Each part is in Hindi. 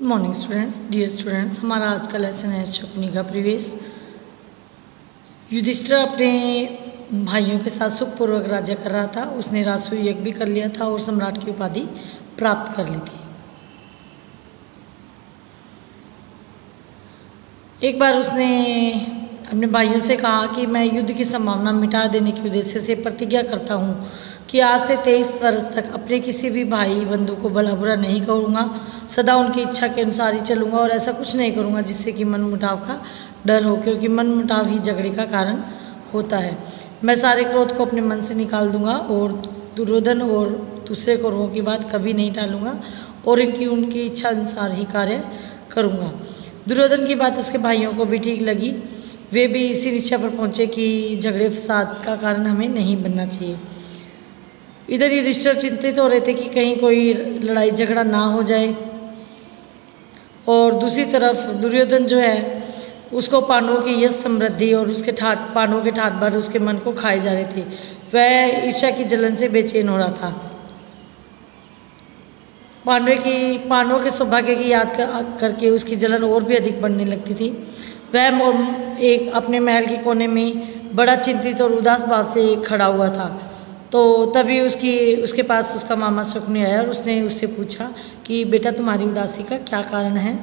Good morning students, dear students. हमारा आज का लेसन है शकुनी का प्रवेश। युधिष्ठिर अपने भाइयों के साथ सुखपूर्वक राज्य कर रहा था। उसने राजसूय यज्ञ भी कर लिया था और सम्राट की उपाधि प्राप्त कर ली थी। एक बार उसने अपने भाइयों से कहा कि मैं युद्ध की संभावना मिटा देने के उद्देश्य से प्रतिज्ञा करता हूँ कि आज से 23 वर्ष तक अपने किसी भी भाई बंधु को भला बुरा नहीं करूँगा। सदा उनकी इच्छा के अनुसार ही चलूँगा और ऐसा कुछ नहीं करूँगा जिससे कि मन मुटाव का डर हो, क्योंकि मन मुटाव ही झगड़े का कारण होता है। मैं सारे क्रोध को अपने मन से निकाल दूंगा और दुर्योधन और दूसरे कौरवों की बात कभी नहीं टालूंगा और उनकी इच्छा अनुसार ही कार्य करूँगा। दुर्योधन की बात उसके भाइयों को भी ठीक लगी। वे भी इसी निश्चय पर पहुँचे कि झगड़े फसाद का कारण हमें नहीं बनना चाहिए। इधर युधिष्ठिर चिंतित हो रहे थे कि कहीं कोई लड़ाई झगड़ा ना हो जाए, और दूसरी तरफ दुर्योधन जो है उसको पांडवों की यश समृद्धि और उसके पांडवों के ठाट बाट उसके मन को खाए जा रहे थे। वह ईर्ष्या की जलन से बेचैन हो रहा था। पांडवों के सौभाग्य की याद करके उसकी जलन और भी अधिक बढ़ने लगती थी। वह एक अपने महल के कोने में बड़ा चिंतित और उदास भाव से खड़ा हुआ था। तो तभी उसके पास उसका मामा शकुनी आया और उसने उससे पूछा कि बेटा, तुम्हारी उदासी का क्या कारण है?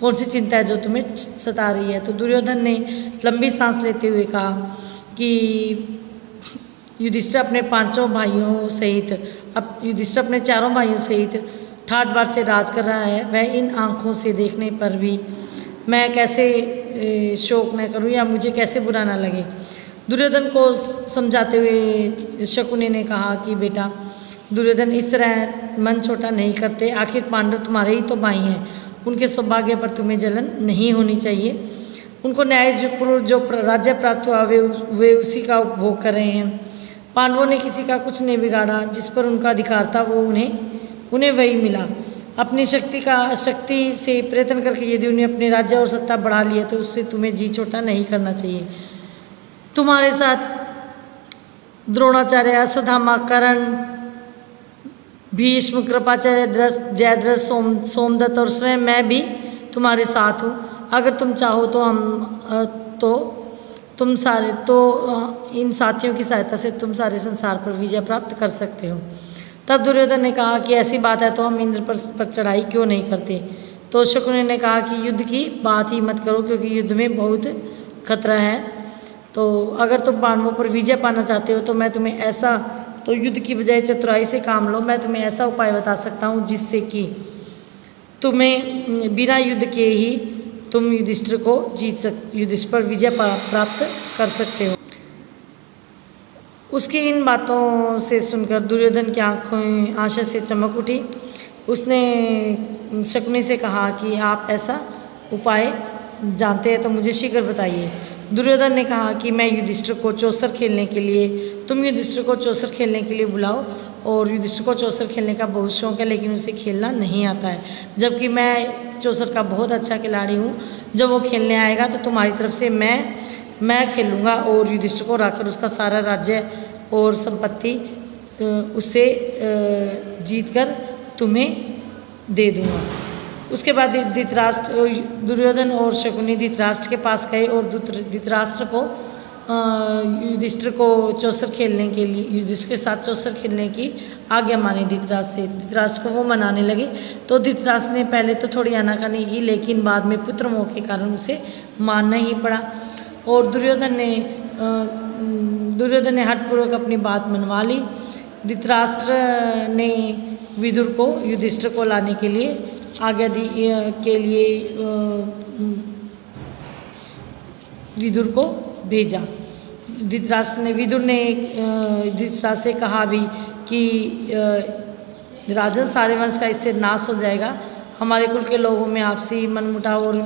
कौन सी चिंता है जो तुम्हें सता रही है? तो दुर्योधन ने लंबी सांस लेते हुए कहा कि युधिष्ठिर अपने चारों भाइयों सहित ठाट बाट से राज कर रहा है। वह इन आँखों से देखने पर भी मैं कैसे शोक न करूं या मुझे कैसे बुरा ना लगे। दुर्योधन को समझाते हुए शकुनी ने कहा कि बेटा दुर्योधन, इस तरह मन छोटा नहीं करते। आखिर पांडव तुम्हारे ही तो भाई हैं। उनके सौभाग्य पर तुम्हें जलन नहीं होनी चाहिए। उनको न्यायपूर्वक जो राज्य प्राप्त हुआ वे उसी का उपभोग कर रहे हैं। पांडवों ने किसी का कुछ नहीं बिगाड़ा। जिस पर उनका अधिकार था वो उन्हें वही मिला। अपनी शक्ति से प्रयत्न करके यदि उन्हें अपने राज्य और सत्ता बढ़ा लिए तो उससे तुम्हें जी छोटा नहीं करना चाहिए। तुम्हारे साथ द्रोणाचार्य, अश्वत्थामा, कर्ण, भीष्म, कृपाचार्य, जयद्रथ, सोमदत्त और स्वयं मैं भी तुम्हारे साथ हूँ। अगर तुम चाहो तो इन साथियों की सहायता से तुम सारे संसार पर विजय प्राप्त कर सकते हो। तब दुर्योधन ने कहा कि ऐसी बात है तो हम इंद्र पर चढ़ाई क्यों नहीं करते? तो शकुनी ने कहा कि युद्ध की बात ही मत करो, क्योंकि युद्ध में बहुत खतरा है। तो अगर तुम पांडवों पर विजय पाना चाहते हो तो युद्ध की बजाय चतुराई से काम लो। मैं तुम्हें ऐसा उपाय बता सकता हूँ जिससे कि तुम्हें बिना युद्ध के ही तुम युधिष्ठिर पर विजय प्राप्त कर सकते हो। उसकी इन बातों से सुनकर दुर्योधन की आंखें आशा से चमक उठी। उसने शकुनी से कहा कि आप ऐसा उपाय जानते हैं तो मुझे शीघ्र बताइए। दुर्योधन ने कहा कि मैं युधिष्ठिर को चौसर खेलने के लिए बुलाओ। और युधिष्ठिर को चौसर खेलने का बहुत शौक है, लेकिन उसे खेलना नहीं आता है, जबकि मैं चौसर का बहुत अच्छा खिलाड़ी हूँ। जब वो खेलने आएगा तो तुम्हारी तरफ से मैं खेलूँगा और युधिष्ठिर को हराकर उसका सारा राज्य और संपत्ति उससे जीतकर तुम्हें दे दूँगा। उसके बाद दुर्योधन और शकुनी धृतराष्ट्र के पास गए और धृतराष्ट्र को युधिष्ठिर के साथ चौसर खेलने की आज्ञा मानी धृतराष्ट्र को वो मनाने लगे। तो धृतराष्ट्र ने पहले तो थोड़ी आनाकानी की, लेकिन बाद में पुत्र मोह के कारण उसे मानना ही पड़ा। और दुर्योधन ने हठपूर्वक अपनी बात मनवा ली। धृतराष्ट्र ने विदुर को युधिष्ठिर को लाने के लिए आज्ञा दी विदुर को भेजा। विदुर ने धृतराष्ट्र से कहा भी कि राजन, सारे वंश का इससे नाश हो जाएगा। हमारे कुल के लोगों में आपसी मनमुटाव और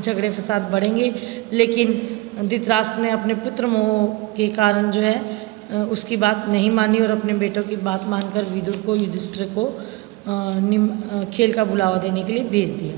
झगड़े फसाद बढ़ेंगे। लेकिन धृतराष्ट्र ने अपने पुत्र मोह के कारण जो है उसकी बात नहीं मानी और अपने बेटों की बात मानकर विदुर को युधिष्ठिर को खेल का बुलावा देने के लिए भेज दिया।